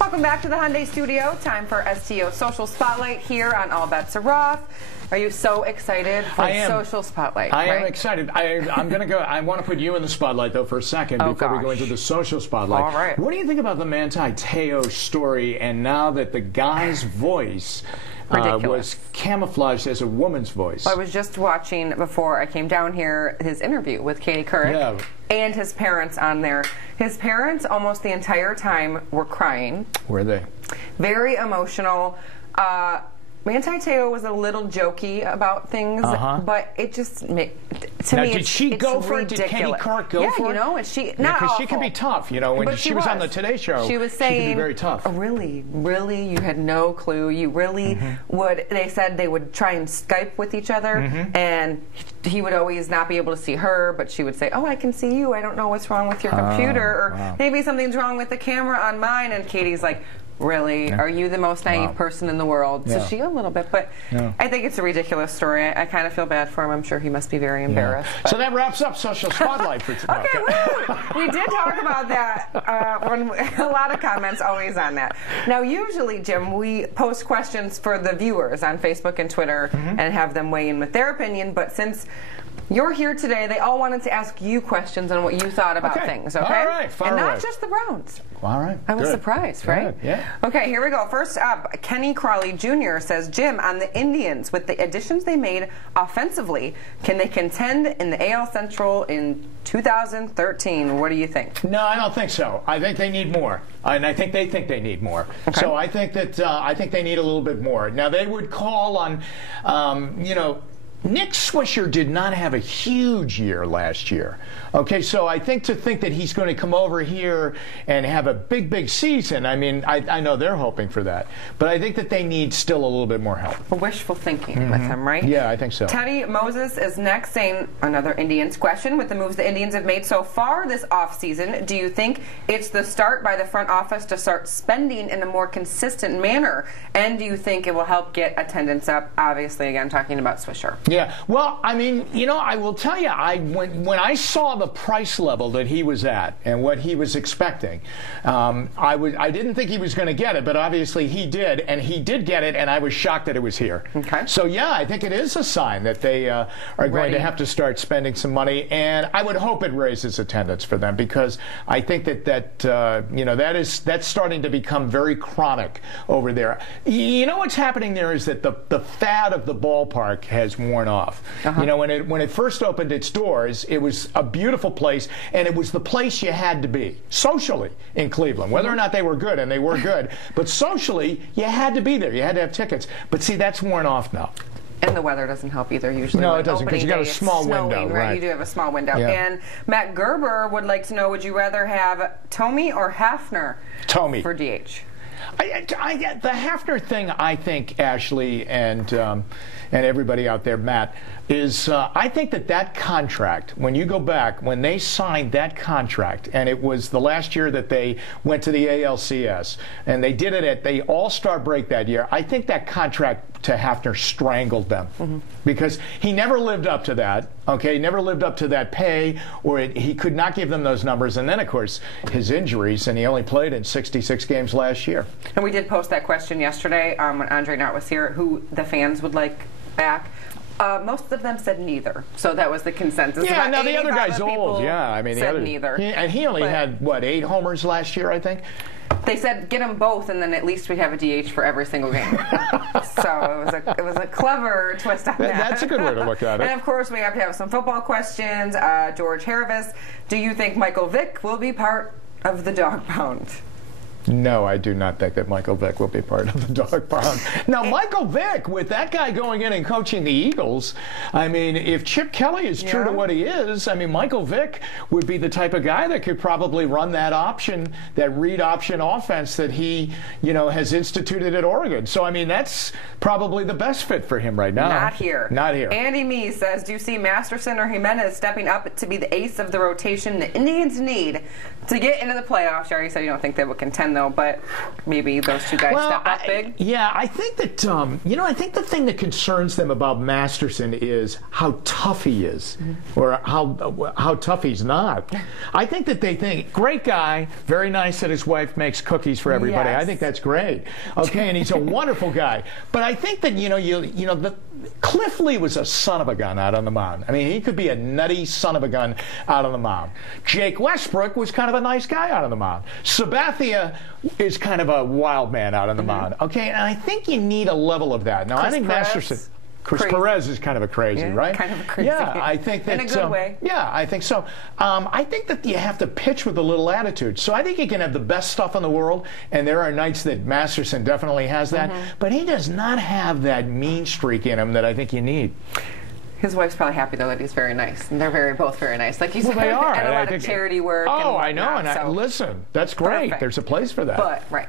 Welcome back to the Hyundai Studio. Time for STO Social Spotlight here on All Bets Are Off. Are you so excited for Social Spotlight? I am excited. I'm going to go. I want to put you in the spotlight, though, for a second before we go into the Social Spotlight. All right. What do you think about the Manti Te'o story, and now that the guy's voice was camouflaged as a woman's voice? I was just watching, before I came down here, his interview with Katie Couric and his parents on there. His parents, almost the entire time, were crying. Were they? Very emotional. Manti Te'o was a little jokey about things, but it just to me, did she go for it? Did Katie Couric go for it? Yeah, you know, and she because she can be tough. You know, when she was on the Today Show, she was saying, she can be very tough. Oh, really, you had no clue. You really would. They said they would try and Skype with each other, and he would always not be able to see her, but she would say, "Oh, I can see you. I don't know what's wrong with your computer, or maybe something's wrong with the camera on mine." And Katie's like, "Really? Are you the most naive person in the world?" So she a little bit, but I think it's a ridiculous story. I kind of feel bad for him. I'm sure he must be very embarrassed. So that wraps up Social Spotlight for today. Okay, we did talk about that. A lot of comments always on that. Now, usually, Jim, we post questions for the viewers on Facebook and Twitter and have them weigh in with their opinion, but since you're here today, they all wanted to ask you questions on what you thought about things, okay? All right, and not just the Browns. All right. I was surprised, right? Yeah. Okay, here we go. First up, Kenny Crawley Jr. says, Jim, on the Indians, with the additions they made offensively, can they contend in the AL Central in 2013? What do you think? No, I don't think so. I think they need more. And I think they need more. Okay. So I think that they need a little bit more. Now, they would call on, Nick Swisher did not have a huge year last year. Okay, so I think that he's going to come over here and have a big season, I mean, I know they're hoping for that. But I think that they need still a little bit more help. Wishful thinking with him, right? Yeah, I think so. Teddy Moses is next, saying another Indians question. With the moves the Indians have made so far this offseason, do you think it's the start by the front office to start spending in a more consistent manner? And do you think it will help get attendance up? Obviously, again, talking about Swisher. Yeah, well, I mean, I will tell you, when I saw the price level that he was at and what he was expecting, I didn't think he was going to get it, but obviously he did, and he did get it, and I was shocked that it was here. Okay. So yeah, I think it is a sign that they are going to have to start spending some money, and I would hope it raises attendance for them, because I think that's starting to become very chronic over there. You know what's happening there is that the fad of the ballpark has worn off. You know, when it first opened its doors, it was a beautiful place, and it was the place you had to be socially in Cleveland, whether or not they were good, and they were good, but socially you had to be there. You had to have tickets. But see, that's worn off now. And the weather doesn't help either, usually. No, it doesn't, because you got a small window, right? You do have a small window. And Matt Gerber would like to know, would you rather have Thome or Hafner for DH? The Hafner thing, I think, Ashley and everybody out there, Matt, is I think that contract, when you go back, when they signed that contract, and it was the last year that they went to the ALCS, and they did it at the All-Star break that year, I think that contract to Hafner strangled them, because he never lived up to that. Okay, he never lived up to that pay, or he could not give them those numbers. And then, of course, his injuries, and he only played in 66 games last year. And we did post that question yesterday when Andre Knott was here, who the fans would like back. Most of them said neither, so that was the consensus. Yeah, now the other guy's old. Yeah, I mean, neither. And he only had, what, 8 homers last year, I think? They said get them both, and then at least we'd have a DH for every single game. So it was a clever twist on that. That's a good way to look at it. And of course, we have to have some football questions. George Harvis, do you think Michael Vick will be part of the dog pound? No, I do not think that Michael Vick will be part of the dog pound. Now, Michael Vick, with that guy going in and coaching the Eagles, I mean, if Chip Kelly is true to what he is, I mean, Michael Vick would be the type of guy that could probably run that option, that read option offense that he, has instituted at Oregon. So, I mean, that's probably the best fit for him right now. Not here. Not here. Andy Mee says, do you see Masterson or Jimenez stepping up to be the ace of the rotation the Indians need to get into the playoffs? You already said you don't think they will contend win, though, but maybe those two guys step up big. Yeah, I think that, I think the thing that concerns them about Masterson is how tough he is, or how tough he's not. I think that they think, great guy, very nice that his wife makes cookies for everybody. Yes. I think that's great. Okay, and he's a wonderful guy. But I think that, Cliff Lee was a son of a gun out on the mound. I mean, he could be a nutty son of a gun out on the mound. Jake Westbrook was kind of a nice guy out on the mound. Sabathia is kind of a wild man out on the mound. Okay, and I think you need a level of that. Now, I think Masterson. Chris Perez is kind of a crazy, right? Kind of a crazy. Yeah, I think that. In a good way. Yeah, I think so. I think that you have to pitch with a little attitude. So I think you can have the best stuff in the world, and there are nights that Masterson definitely has that, but he does not have that mean streak in him that I think you need. His wife's probably happy, though, that he's very nice. And they're both very nice. Like you said, they are. And a lot of charity work. Oh, I know. And listen, that's great. Perfect. There's a place for that. But, right.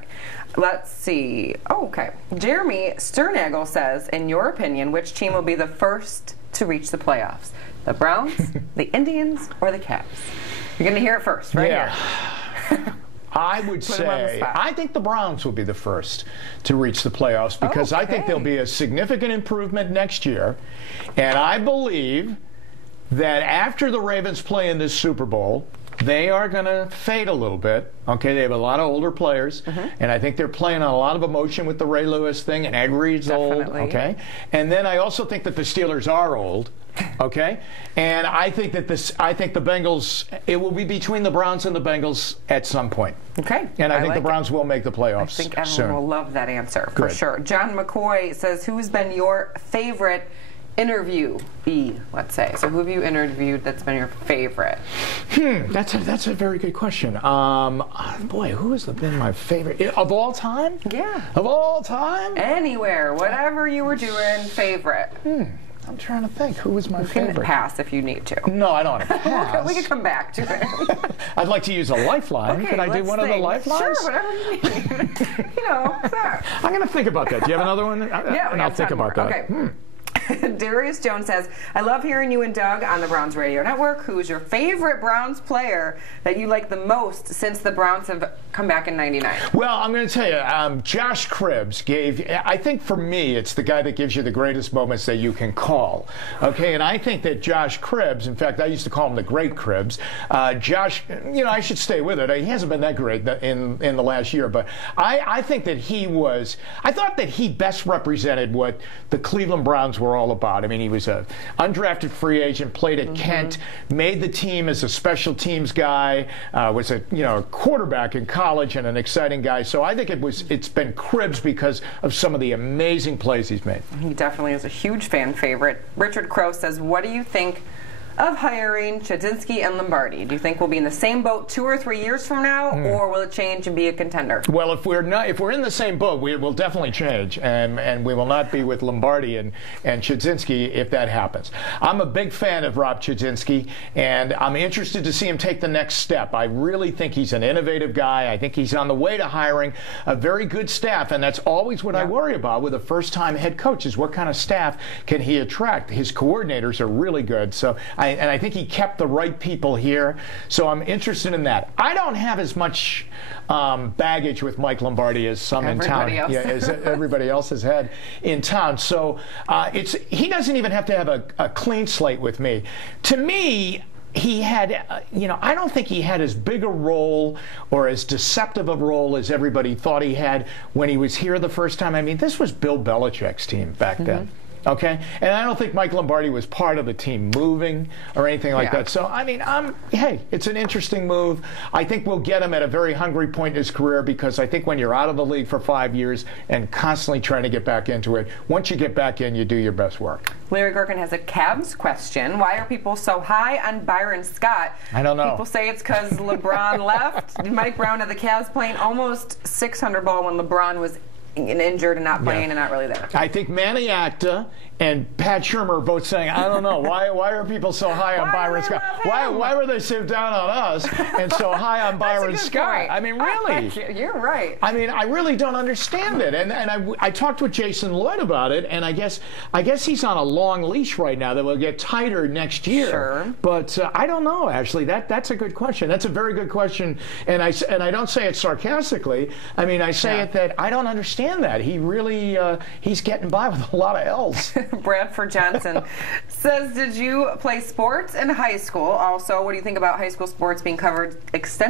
Let's see. Oh, okay. Jeremy Sternagel says, in your opinion, which team will be the first to reach the playoffs? The Browns, the Indians, or the Cavs? You're going to hear it first, right here. I would say, I think the Browns will be the first to reach the playoffs because I think there'll be a significant improvement next year. And I believe that after the Ravens play in this Super Bowl, they are going to fade a little bit. Okay, they have a lot of older players, and I think they're playing on a lot of emotion with the Ray Lewis thing, and Ed Reed's old. Okay, and then I also think that the Steelers are old. Okay, and I think that the Bengals, it will be between the Browns and the Bengals at some point. Okay, and I think the Browns will make the playoffs. I think everyone will love that answer for sure. John McCoy says, "Who's been your favorite interviewee, let's say?" So who have you interviewed that's been your favorite? That's a very good question. Boy, who has been my favorite of all time? Yeah. Of all time? Anywhere, whatever you were doing, favorite. I'm trying to think. Who was my favorite? You can pass if you need to. No, I don't want to pass. We can come back to it. I'd like to use a lifeline. Okay, Could I do one of the lifelines? Sure, whatever you need. I'm going to think about that. Do you have another one? Yeah, and I'll think about that. Okay. Darius Jones says, I love hearing you and Doug on the Browns Radio Network. Who is your favorite Browns player that you like the most since the Browns have come back in '99? Well, I'm going to tell you, Josh Cribbs I think for me, it's the guy that gives you the greatest moments that you can call. Okay, and I think that Josh Cribbs, in fact, I used to call him the Great Cribbs. Josh, I should stay with it. He hasn't been that great in the last year, but I think that I thought that he best represented what the Cleveland Browns were all about. I mean, he was an undrafted free agent, played at Kent, made the team as a special teams guy, was a quarterback in college and an exciting guy. So I think it's been Cribbs because of some of the amazing plays he's made. He definitely is a huge fan favorite. Richard Crow says, what do you think of hiring Chudzinski and Lombardi? Do you think we'll be in the same boat 2 or 3 years from now, or will it change and be a contender? Well, if we're in the same boat, we will definitely change, and we will not be with Lombardi and Chudzinski if that happens. I'm a big fan of Rob Chudzinski, and I'm interested to see him take the next step. I really think he's an innovative guy. I think he's on the way to hiring a very good staff, and that's always what I worry about with a first-time head coach is what kind of staff can he attract. His coordinators are really good, so I think he kept the right people here, so I'm interested in that. I don't have as much baggage with Mike Lombardi as some in town, as everybody else has had in town. So he doesn't even have to have a clean slate with me. To me, he had, I don't think he had as big a role or as deceptive a role as everybody thought he had when he was here the first time. I mean, this was Bill Belichick's team back then. Okay, and I don't think Mike Lombardi was part of the team moving or anything like that. So, I mean, hey, it's an interesting move. I think we'll get him at a very hungry point in his career because I think when you're out of the league for 5 years and constantly trying to get back into it, once you get back in, you do your best work. Larry Gherkin has a Cavs question. Why are people so high on Byron Scott? I don't know. People say it's because LeBron left. Mike Brown had the Cavs playing almost 600 ball when LeBron was injured and not playing and not really there. I think Manny Acta and Pat Shermer both saying, I don't know, why are people so high on Byron Scott? Why were they so down on us and so high on Byron Scott? Point. I mean, really. You're right. I mean, I really don't understand it. And I talked with Jason Lloyd about it, and I guess he's on a long leash right now that will get tighter next year. Sure. But I don't know, actually. That's a good question. That's a very good question. And I don't say it sarcastically. I mean, I say it that I don't understand that. He really, he's getting by with a lot of L's. Bradford Johnson says, did you play sports in high school? Also, what do you think about high school sports being covered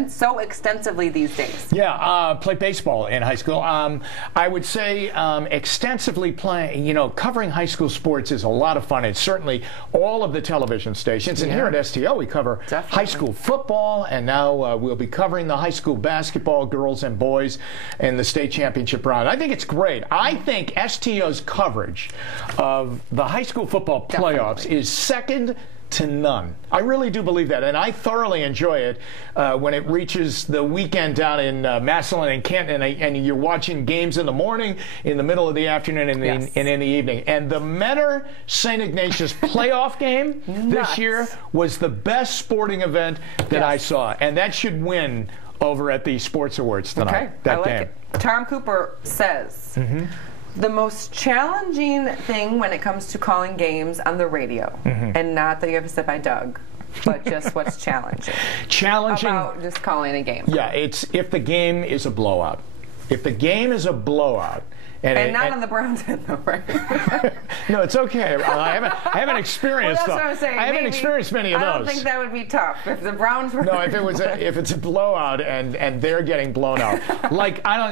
so extensively these days? Yeah, played baseball in high school. I would say extensively playing, covering high school sports is a lot of fun. It's certainly all of the television stations. And here at STL, we cover high school football, and now we'll be covering the high school basketball, girls and boys, in the state championship round. I think it's great. I think STO's coverage of the high school football playoffs is second to none. I really do believe that, and I thoroughly enjoy it when it reaches the weekend down in Massillon and Canton, and you're watching games in the morning, in the middle of the afternoon, and in the evening. And the Menor St. Ignatius playoff game this year was the best sporting event that I saw, and that should win over at the Sports Awards tonight. Okay, that I like game. it. Tom Cooper says, the most challenging thing when it comes to calling games on the radio, and not that you have to sit by Doug, but just what's challenging. Challenging. About just calling a game. Yeah, it's if the game is a blowout. If the game is a blowout. And not on the Browns end, though, right? No, it's okay. I haven't experienced. Well, that's what I'm saying. I haven't experienced many of those. I don't think that would be tough if the Browns were. No, if it's a blowout and they're getting blown out.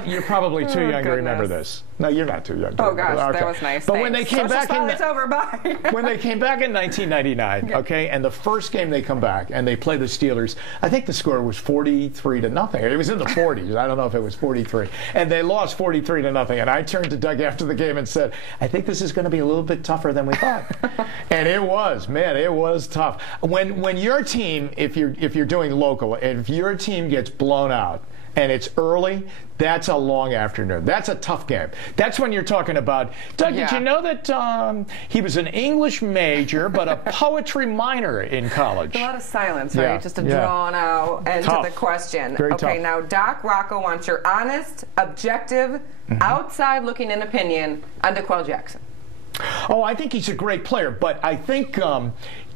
You're probably too young to remember this. No, you're not too young. Oh gosh, that was nice. But when they came back it's over. Bye. When they came back in 1999, okay, and the first game they come back and they play the Steelers, I think the score was 43-0. It was in the 40s. I don't know if it was 43, and they lost 43-0. And I turned to Doug after the game and said, I think this is going to be a little bit tougher than we thought. And it was, man, it was tough. When your team, if you're doing local, if your team gets blown out and it's early, that's a long afternoon. That's a tough game. That's when you're talking about, Doug, did you know that he was an English major but a poetry minor in college? A lot of silence, right? Just a drawn out end to the question. Very tough. Now Doc Rocco wants your honest, objective, outside-looking-in opinion on DeQuell Jackson. Oh, I think he's a great player, but I think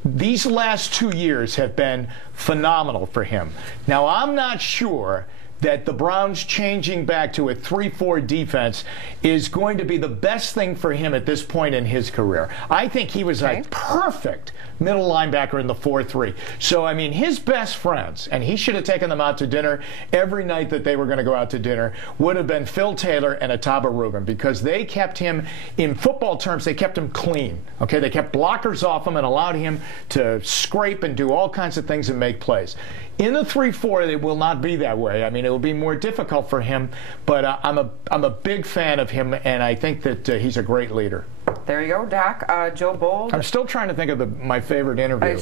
these last 2 years have been phenomenal for him. Now, I'm not sure that the Browns changing back to a 3-4 defense is going to be the best thing for him at this point in his career. I think he was a perfect middle linebacker in the 4-3. So, I mean, his best friends, and he should have taken them out to dinner every night that they were going to go out to dinner, would have been Phil Taylor and Ataba Rubin, because they kept him, in football terms, they kept him clean. Okay, they kept blockers off him and allowed him to scrape and do all kinds of things and make plays. In the 3-4, it will not be that way. I mean, it will be more difficult for him, but I'm a big fan of him, and I think that he's a great leader. There you go, Doc. Joe Bold. I'm still trying to think of my favorite interview.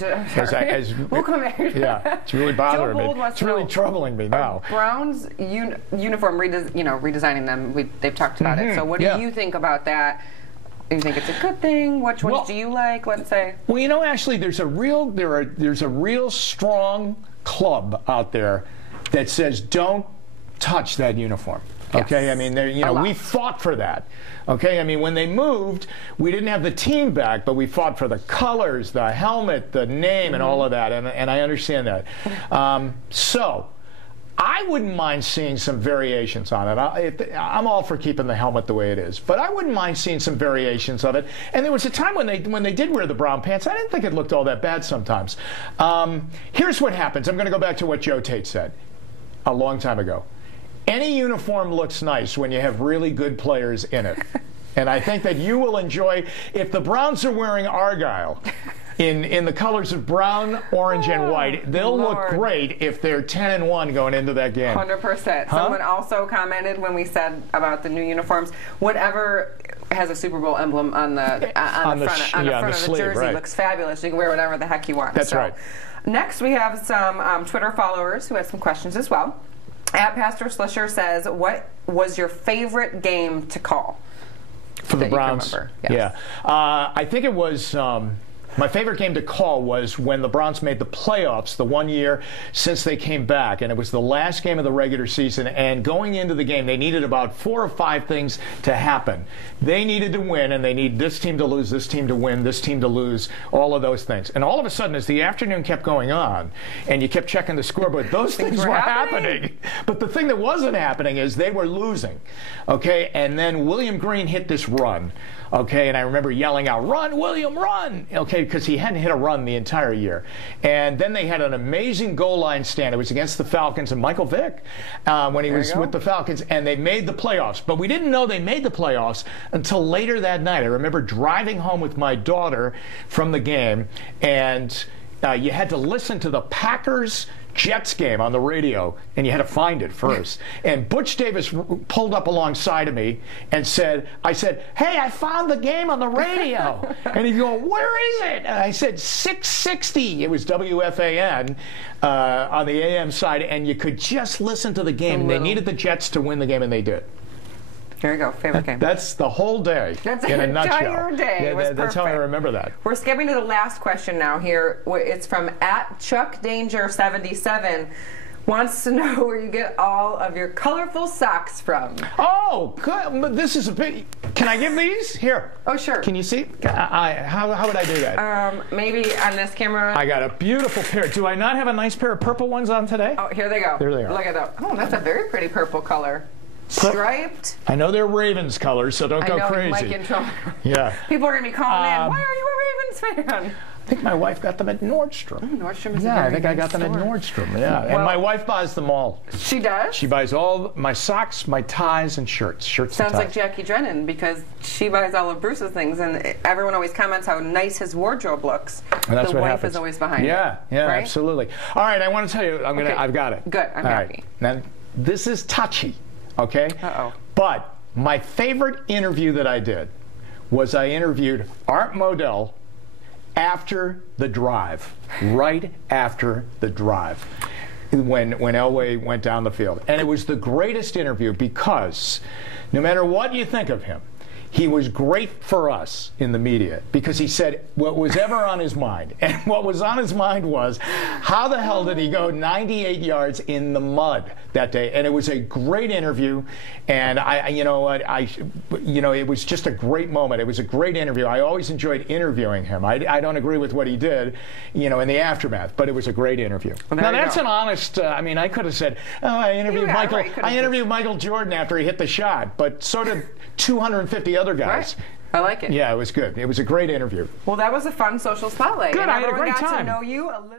We'll come back. Yeah, it's really bothering me. It's really troubling me now. Browns uniform, redesigning them. They've talked about it. So what do you think about that? Do you think it's a good thing? Which ones do you like? Let's say. Well, Ashley, there's a real strong club out there that says don't touch that uniform. Okay, I mean, we fought for that. Okay, I mean, when they moved, we didn't have the team back, but we fought for the colors, the helmet, the name, and all of that, and I understand that. So, I wouldn't mind seeing some variations on it. I'm all for keeping the helmet the way it is, but I wouldn't mind seeing some variations of it. And there was a time when they did wear the brown pants. I didn't think it looked all that bad sometimes. Here's what happens. I'm going to go back to what Joe Tate said a long time ago. Any uniform looks nice when you have really good players in it. And I think that you will enjoy, if the Browns are wearing Argyle in the colors of brown, orange, and white, they'll look great if they're 10-1 going into that game. 100%. Someone also commented when we said about the new uniforms, whatever has a Super Bowl emblem on the front of the jersey looks fabulous. You can wear whatever the heck you want. That's right. Next, we have some Twitter followers who have some questions as well. Pastor Slisher says, what was your favorite game to call? For the Browns. You can remember. Yes. Yeah. I think it was. My favorite game to call was when the Browns made the playoffs the one year since they came back, and it was the last game of the regular season, and going into the game they needed about 4 or 5 things to happen. They needed to win, and they need this team to lose, this team to win, this team to lose, all of those things. And all of a sudden, as the afternoon kept going on, and you kept checking the scoreboard, those things were happening. But the thing that wasn't happening is they were losing. Okay, and then William Green hit this run. Okay, and I remember yelling out, "Run, William, run!" Okay, because he hadn't hit a run the entire year. And then they had an amazing goal line stand. It was against the Falcons and Michael Vick when he was with the Falcons, and they made the playoffs. But we didn't know they made the playoffs until later that night. I remember driving home with my daughter from the game, and you had to listen to the Packers Jets game on the radio, and you had to find it first. And Butch Davis pulled up alongside of me and said, "Hey, I found the game on the radio." And he'd go, "Where is it?" And I said, 660. It was WFAN on the AM side, and you could just listen to the game. And they needed the Jets to win the game, and they did. There you go. Favorite game. That's the whole day. That's in a nutshell. Entire day. Yeah, that's how I remember that. We're skipping to the last question now here. It's from @ChuckDanger77. Wants to know where you get all of your colorful socks from. Oh, good. But this is a big. Can I give these? Here. Oh, sure. Can you see? How would I do that? Maybe on this camera. I got a beautiful pair. Do I not have a nice pair of purple ones on today? Oh, here they go. There they are. Look at that. Oh, that's a very pretty purple color. Striped. I know they're Ravens colors, so don't go crazy. You might get in trouble. Yeah. People are going to be calling in. Why are you a Ravens fan? I think my wife got them at Nordstrom. Nordstrom is I think I got them at Nordstrom. Yeah, well, and my wife buys them all. She does? She buys all my socks, my ties, and shirts. Sounds like Jackie Drennan, because she buys all of Bruce's things, and everyone always comments how nice his wardrobe looks. And that's the what wife happens. is always behind it. Yeah, right? absolutely. All right, I want to tell you, I've got it. Good, I'm happy. Right. Now, this is touchy, okay? Uh-oh. But my favorite interview that I did was I interviewed Art Modell after the drive, right after the drive, when Elway went down the field. And it was the greatest interview because no matter what you think of him, he was great for us in the media because he said what was ever on his mind. And what was on his mind was, how the hell did he go 98 yards in the mud that day? And it was a great interview. And it was just a great moment. It was a great interview. I always enjoyed interviewing him. I don't agree with what he did, in the aftermath, but it was a great interview. Well, now that's an honest. I could have said, I interviewed Michael. Right, I interviewed Michael Jordan after he hit the shot, but so did 250 other guys. Right. I like it. Yeah, it was good. It was a great interview. Well, that was a fun social spotlight. Good, and I had a great everyone got time. to know you a little.